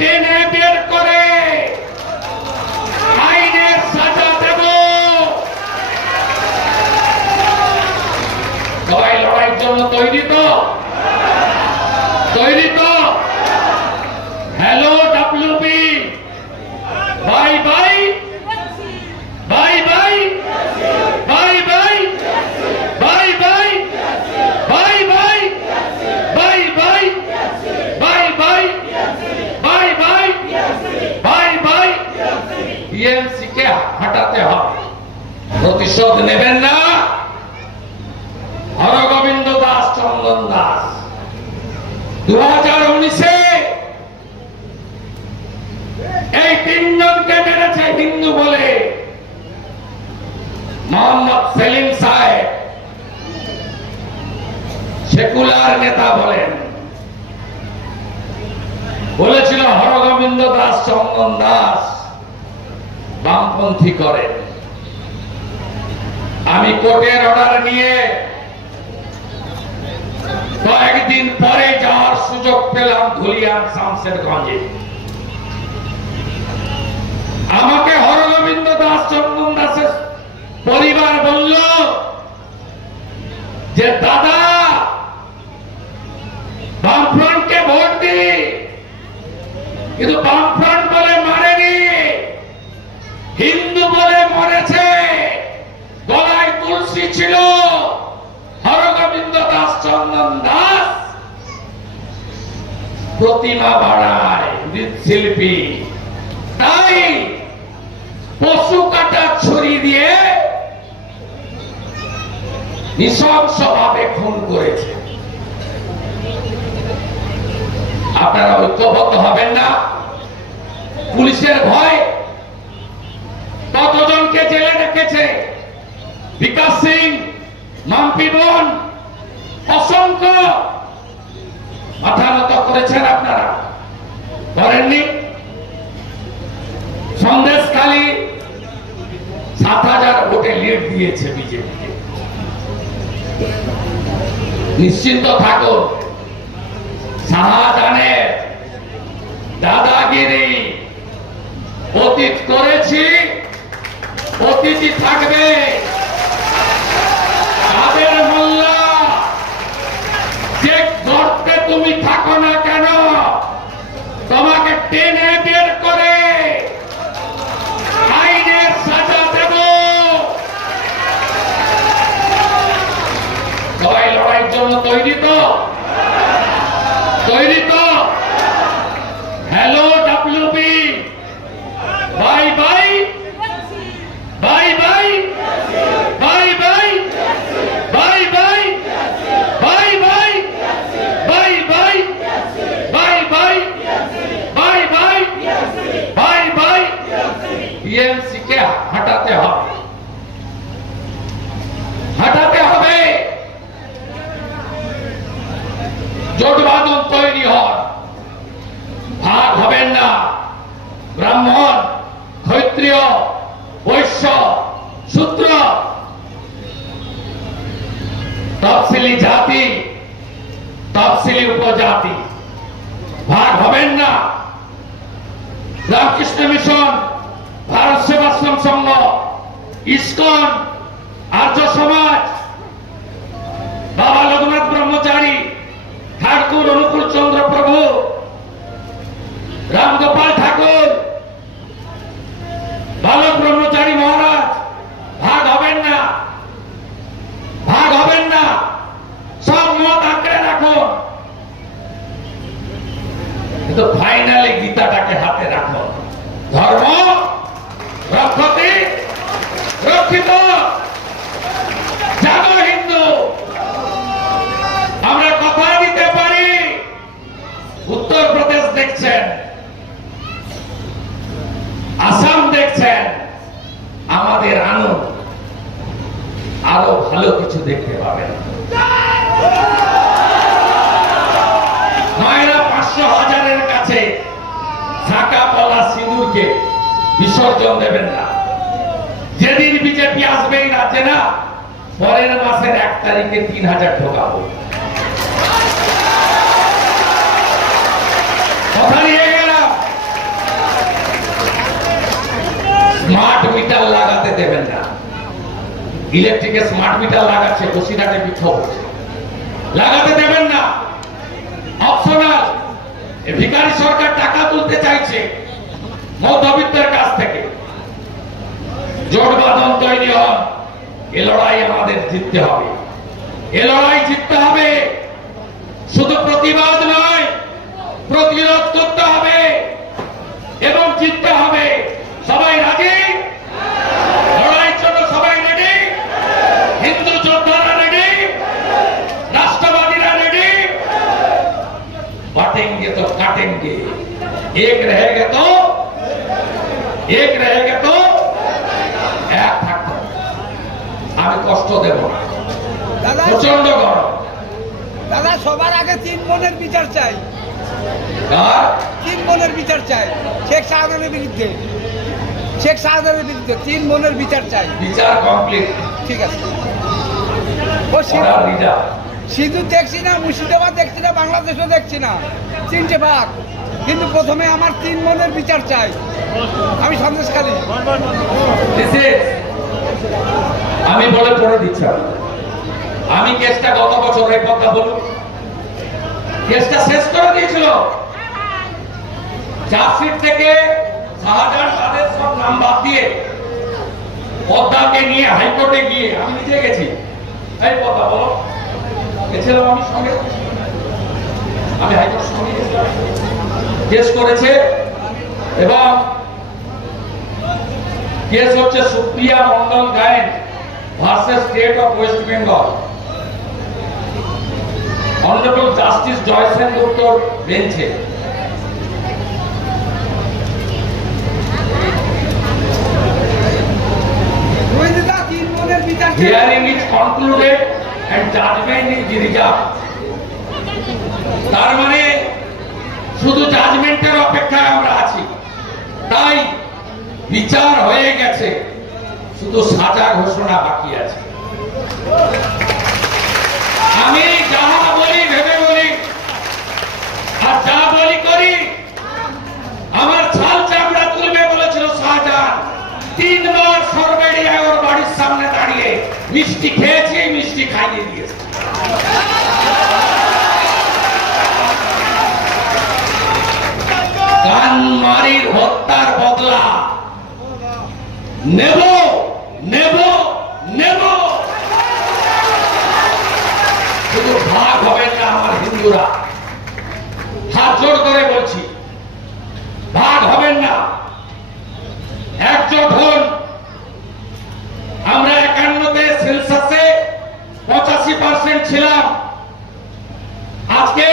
টেনে বের করে আইনের সাজা দেব। সবাই লড়াইয়ের জন্য তৈরি তো? তৈরি তো? Hello WB, bye bye bye bye bye bye bye bye bye bye bye bye bye bye bye bye bye bye. TMC কে হটাতে হবে। প্রতিশোধ নেবেন না? হরগোবিন্দ দাস, চন্দন দাস 2019-এ এই তিনজনকে মেরেছে হিন্দু বলে। মোহাম্মদ সেলিম সাহেব সেকুলার নেতা বলেন, বলেছিল হরগোবিন্দ দাস, চন্দন দাস বামপন্থী করে। আমি কোর্টের অর্ডার নিয়ে কয়েকদিন পরে যাওয়ার সুযোগ পেলাম ধুলিয়ান শামশেরগঞ্জে। আমাকে হরগোবিন্দ দাস, চন্দন দাসের পরিবার বলল যে দাদা বামফ্রন্টকে ভোট দি, কিন্তু বামফ্রন্ট বলে মারেনি, হিন্দু বলে মরেছে। গলায় তুলসী ছিল। হরগোবিন্দ দাস, চন্দন দাস প্রতিমা বাড়ায়, মৃৎশিল্পী, তাই পশু কাটার ছুরি দিয়ে নৃশংসভাবে খুন করেছে। আপনারা ঐক্যবদ্ধ হবেন না? পুলিশের ভয় কতজনকে জেলে রেখেছে? বিকাশ সিং, মাম্পি বোন, অসংখ্য। মাথা নত করেছেন আপনারা? করেননি? সন্দেশখালী 7,000 ভোটে লিড দিয়েছে বিজেপিকে। নিশ্চিন্ত থাকুন, শাহজাহানের দাদাগিরি অতীত করেছি, অতীতই থাকবে। তাদের মোল্লা যে গর্তে তুমি থাকো না কেন, তোমাকে টেনে বের করে আইনের সাজা দেব। সবাই লড়াইয়ের জন্য তৈরি তো? তৈরি তো? Hello WB, bye bye bye bye bye bye bye bye bye bye bye bye bye bye bye bye bye bye. TMC কে হটাতে হবে, হটাতে হবে। জোট বাঁধন তৈরি হন, ভাগ হবেন না। ব্রাহ্মণ, ক্ষত্রিয়, বৈশ্য, শূদ্র, তফসিলি জাতি, তফসিলি উপজাতি ভাগ হবেন না। রামকৃষ্ণ মিশন, ভারত সেবাশ্রম সংঘ, ইসকন, আর্য সমাজ, বাবা লোকনাথ ব্রহ্মচারী, ঠাকুর অনুকূল চন্দ্র প্রভু, রামগোপাল ঠাকুর, বালক ব্রহ্মচারী মহারাজ ভাগ হবেন না, ভাগ হবেন না। সব মত আঁকড়ে রাখুন, কিন্তু ফাইনালি গীতাটাকে হাতে রাখুন। ধর্ম রক্ষতে রক্ষিত। জাগো হিন্দু। আমরা কথা দিতে পারি। উত্তরপ্রদেশ দেখছেন, আসাম দেখছেন, আমাদের আরো ভালো কিছু দেখতে পাবেন। নয়রা 500,000-এর কাছে ঢাকা পলা সিঁদুরকে বিসর্জন দেবেন না। যেদিন বিজেপি আসবেই না, যে না পরের মাসের 1 তারিখে 3,000 ঢোকাবো। কথা নিয়ে গেলাম। ইলেকট্রিকের স্মার্ট মিটার লাগাচ্ছে, বসিরহাটে বিক্ষোভ হচ্ছে। লাগাতে দেবেন না, অপশনাল। ভিখারি সরকার টাকা তুলতে চাইছে মধ্যবিত্তের কাছ থেকে। জোট বাঁধন তৈরি হন, এ লড়াই আমাদের জিততে হবে, এ লড়াই জিততে হবে। শুধু প্রতিবাদ নয়, প্রতিরোধ করতে হবে এবং জিততে হবে। সবাই রাজি? লড়াইয়ের জন্য সবাই রেডি? হিন্দু যোদ্ধারা রেডি? राष्ट्रवादीरा रेडी? बांटेंगे तो काटेंगे, एक रहेगा तो एक থাকতে। আমি কষ্ট দেব না, প্রচন্ড গরম। দাদা সবার আগে 3 বোনের বিচার চাই, 3 বোনের বিচার চাই। শেখ শাহজাহানের বিরুদ্ধে 3 বোনের বিচার চাই। বিচার কমপ্লিট, ঠিক আছে। সিধু দেখছি না, মুর্শিদাবাদ দেখছি না, বাংলাদেশও দেখছি না, 3টে ভাগ। কিন্তু প্রথমে আমার 3 বোনের বিচার চাই। আমি সন্দেশখালী। আমি বলে পড়ে দিচ্ছি, আমি কেসটা গত বছর এই কথা বলুন, কেসটা শেষ করে দিয়েছিল। চার্জশিট থেকে শাহজাহান তাদের সব নাম বাদ দিয়ে পদ্মাকে নিয়ে হাইকোর্টে গিয়ে আমি নিজে গেছি। এই পদ্মা বলো, গেছিলাম আমি সঙ্গে, আমি হাইকোর্ট সঙ্গে গেছিলাম। কেস করেছে এবং কেস হচ্ছে Supriya Mondal Gayen versus state of West Bengal. Honourable justice Joysen গুপ্তর বেঞ্চে। Hearing is concluded and judgment is reserved. তার মানে শুধু জাজমেন্টের অপেক্ষায় আমরা আছি। তাই বিচার হয়ে গেছে, শুধু সাজা ঘোষণা বাকি আছে। আমি যাহা বলি ভেবে বলি আর যা বলি করি। আমার ছাল চামড়া তুলবে বলেছিল শাহজাহান, 3 বার সরবেড়িয়ায় ওর বাড়ির সামনে দাঁড়িয়ে মিষ্টি খেয়েছে, মিষ্টি খাইয়ে দিয়েছে। কানমারির হত্যার বদলা নেব নেব নেব। শুধু ভাগ হবেন না আমার হিন্দুরা, হাত জোর করে বলছি, ভাগ হবেন না, একজোট হন। আমরা 51-তে সেন্সাসে 85% ছিলাম, আজকে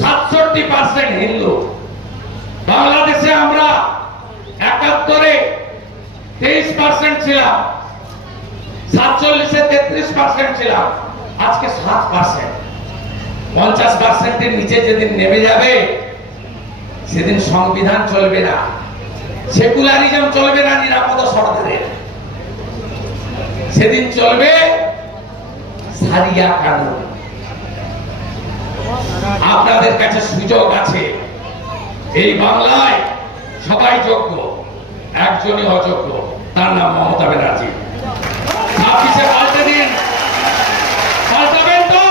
67% হিন্দু। বাংলাদেশে আমরা 71-এ 23% ছিলাম, 47-এ 33% ছিলাম, আজকে 7%। 50%-এর নিচে যেদিন নেমে যাবে সেদিন সংবিধান চলবে না, সেকুলারিজম চলবে না, নিরাপদ সরকারের। সেদিন চলবে সারিয়া কানুন। আপনাদের কাছে সুযোগ আছে। এই বাংলায় সবাই যোগ্য, একজনই অযোগ্য, তার নাম মমতা ব্যানার্জি। 26-এ পাল্টে দিন। পাল্টাবেন তো?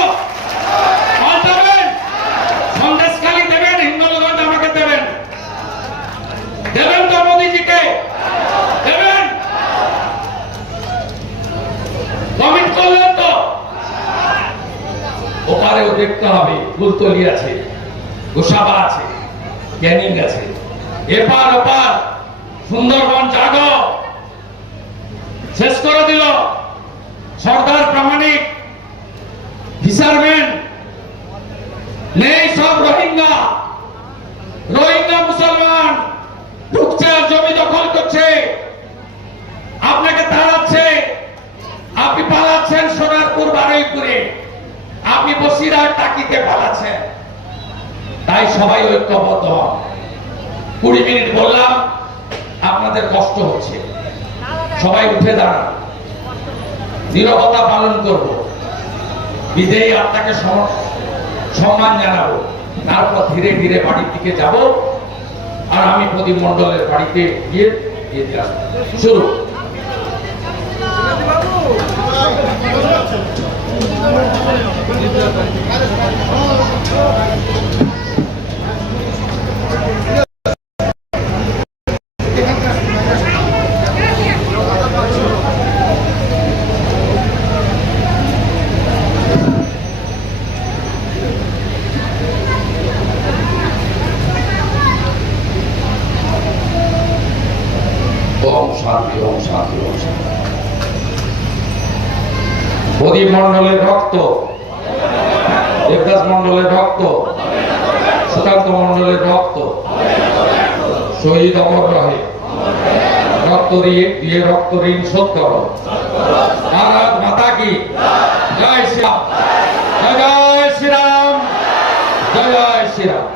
পাল্টাবেন? সন্দেশখালী দেবেন, হিন্দুগঞ্জ আমাকে দেবেন, দেবেন তো মোদীজিকে? দেবেন? কমিট করলেন তো? ওপারেও দেখতে হবে, ফুলতলি আছে, গোসাবা আছে, ক্যানিং আছে, এপার ওপার সুন্দরবন জাগো শেষ করে দিল। সর্দার প্রামাণিক, ফিশারম্যান নেই, সব রোহিঙ্গা। রোহিঙ্গা মুসলমান ঢুকছে আর জমি দখল করছে, আপনাকে তাড়াচ্ছে, আপনি পালাচ্ছেন সোনারপুর বারুইপুরে, আপনি বসিরহাট টাকিতে পালাচ্ছেন। তাই সবাই ঐক্যবদ্ধ হন। 20 মিনিট বললাম, আপনাদের কষ্ট হচ্ছে, সবাই উঠে দাঁড়ান, নীরবতা পালন করব, বিদেয়ী আত্মাকে সম্মান জানাবো, তারপর ধীরে ধীরে বাড়ির দিকে যাব। আর আমি প্রদীপ মণ্ডলের বাড়িতে গিয়ে দিয়ে আসবো। শুরু। ওম শান্তি, ওম শান্তি, ওম শান্তি। প্রদীপ মন্ডলের রক্ত, দেবদাস মন্ডলের রক্ত, সুকান্ত মন্ডলের রক্ত শহীদ অমর রহে। রক্ত দিয়ে রক্ত ঋণ শোধ করো। ভারত মাতা কি জয় শ্রীরাম, জয় জয় শ্রীরাম, জয় জয় শ্রীরাম।